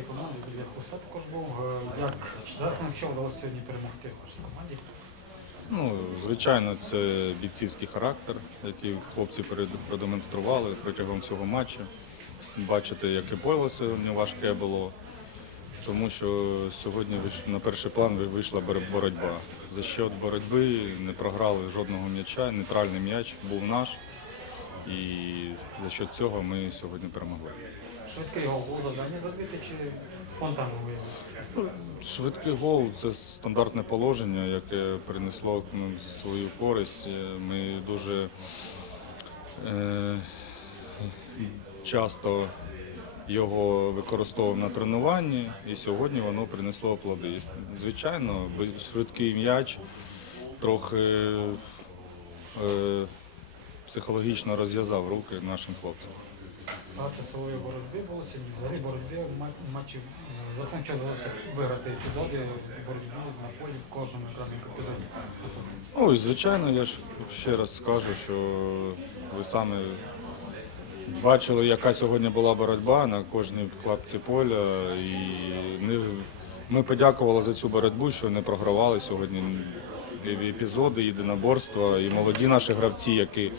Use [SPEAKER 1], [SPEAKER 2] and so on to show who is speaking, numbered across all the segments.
[SPEAKER 1] Ілля Хуста також був. Е, Як що вдалося сьогодні перемогти вашій команді?
[SPEAKER 2] Ну, звичайно, це бійцівський характер, який хлопці продемонстрували протягом всього матчу. Всі Бачите, яке поле сьогодні важке було. Тому що сьогодні на перший план вийшла боротьба. За счет боротьби не програли жодного м'яча, нейтральний м'яч був наш. І за счет цього ми сьогодні перемогли.
[SPEAKER 1] Швидкий гол було завдання забити чи спонтанно виявилося?
[SPEAKER 2] Швидкий гол це стандартне положення, яке принесло свою користь. Ми дуже е, часто його використовуємо на тренуванні, і сьогодні воно принесло плоди. Звичайно, швидкий м'яч трохи е, психологічно розв'язав руки нашим хлопцям.
[SPEAKER 1] Багато силової боротьби було сьогодні. Взагалі боротьби в ма- матчі е, закінчилося виграти епізоди боротьби на полі в кожному епізоді.
[SPEAKER 2] Ну і звичайно, я ж ще раз скажу, що ви самі бачили, яка сьогодні була боротьба на кожній клапці поля. І ми, подякували за цю боротьбу, що не програвали сьогодні епізоди, єдиноборства, і молоді наші гравці, які,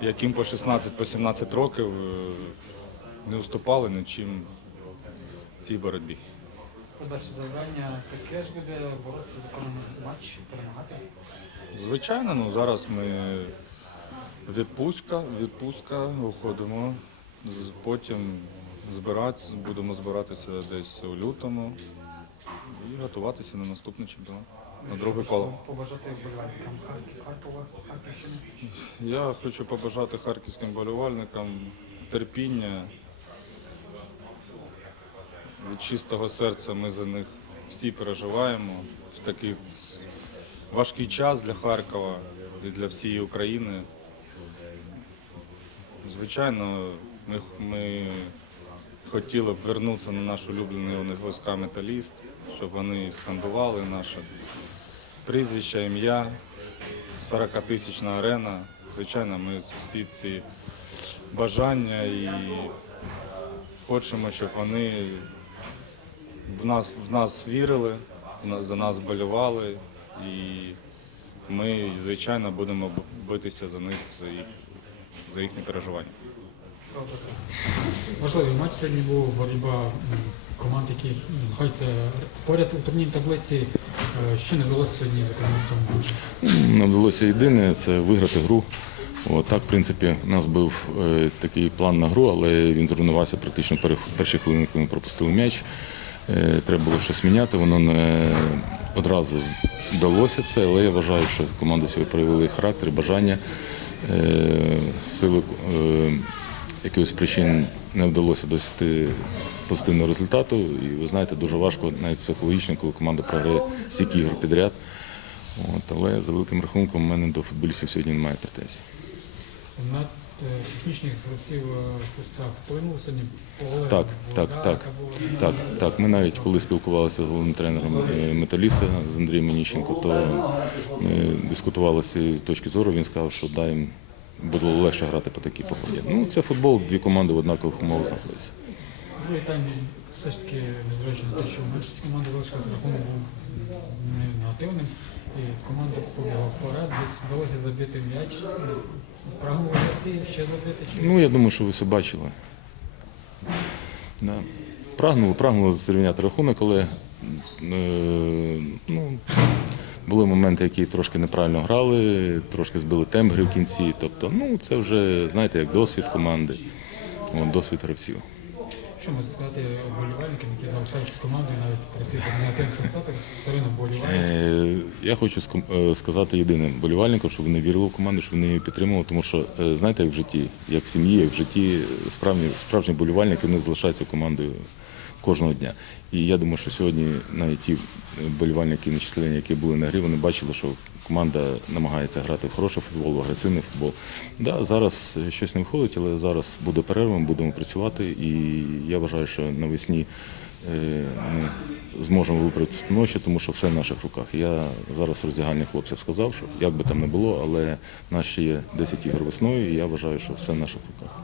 [SPEAKER 2] яким по 16-17 років е, не уступали нічим в цій боротьбі.
[SPEAKER 1] Подальше завдання таке ж буде боротися за кожен матч, перемагати.
[SPEAKER 2] Звичайно, ну зараз ми відпустка, відпустка, виходимо. Потім збирати, будемо збиратися десь у лютому і готуватися на наступний чемпіонат, на друге коло.
[SPEAKER 1] Побажати вболівальникам Харкова, Харківщини.
[SPEAKER 2] Я хочу побажати харківським болівальникам терпіння. Від чистого серця ми за них всі переживаємо в такий важкий час для Харкова і для всієї України. Звичайно, ми, ми хотіли б вернутися на наш улюблений ОНГСК металіст, щоб вони скандували наше прізвище, ім'я. 40-тисячна арена. Звичайно, ми всі ці бажання і хочемо, щоб вони в нас, в нас вірили, за нас болювали. І ми, звичайно, будемо битися за них, за їхні переживання.
[SPEAKER 1] Важливий матч сьогодні був боротьба команд, які знаходяться поряд у турнірній таблиці. Е, Що не вдалося сьогодні, зокрема в цьому матчі?
[SPEAKER 3] Нам вдалося єдине це виграти гру. От, так, в принципі, у нас був е, такий план на гру, але він зруйнувався практично перші хвилини, коли ми пропустили м'яч. Е, треба було щось міняти, воно не одразу вдалося це, але я вважаю, що команда сьогодні проявили характер, бажання, сили якихось причин не вдалося досягти позитивного результату. І ви знаєте, дуже важко навіть психологічно, коли команда програє стільки ігор підряд. От, але за великим рахунком у мене до футболістів сьогодні немає претензій.
[SPEAKER 1] На е, технічних гравців е, Хуста вплинуло сьогодні
[SPEAKER 3] Так, так, так. Так, так. Ми навіть коли спілкувалися з головним тренером е, металіста з Андрієм Меніщенко, то ми дискутували з цієї точки зору. Він сказав, що дай їм буде легше грати по такій погоді. Ну, це футбол, дві команди в однакових умовах знаходяться.
[SPEAKER 1] Другий тайм все ж таки, незважаючи на те, що меншість команди залишилася, рахунок був не негативним. І команда побігла вперед, десь вдалося забити м'яч. Прагнули ще забити. Чи...
[SPEAKER 3] Ну, я думаю, що ви все бачили. Да. Прагнули, прагнули зрівняти рахунок, але е, ну, були моменти, які трошки неправильно грали, трошки збили темп гри в кінці. Тобто, ну, це вже, знаєте, як досвід команди, от, досвід гравців.
[SPEAKER 1] Що можна сказати вболівальникам, які залишаються з командою, навіть при тих негативних результатах, все одно вболівають.
[SPEAKER 3] Е, Я хочу е, сказати єдиним болівальникам, щоб вони вірили в команду, щоб вони її підтримували, тому що е, знаєте, як в житті, як в сім'ї, як в житті, справжні, справжні болівальники вони залишаються командою кожного дня. І я думаю, що сьогодні навіть ті е, болівальники начислені, які були на грі, вони бачили, що команда намагається грати в хороший футбол, в агресивний футбол. Да, зараз е, щось не виходить, але зараз буде перерва, ми будемо працювати. І я вважаю, що навесні е, ми зможемо виправити становище, тому що все в наших руках. Я зараз в роздягальні хлопців сказав, що як би там не було, але є 10 ігор весною, і я вважаю, що все в наших руках.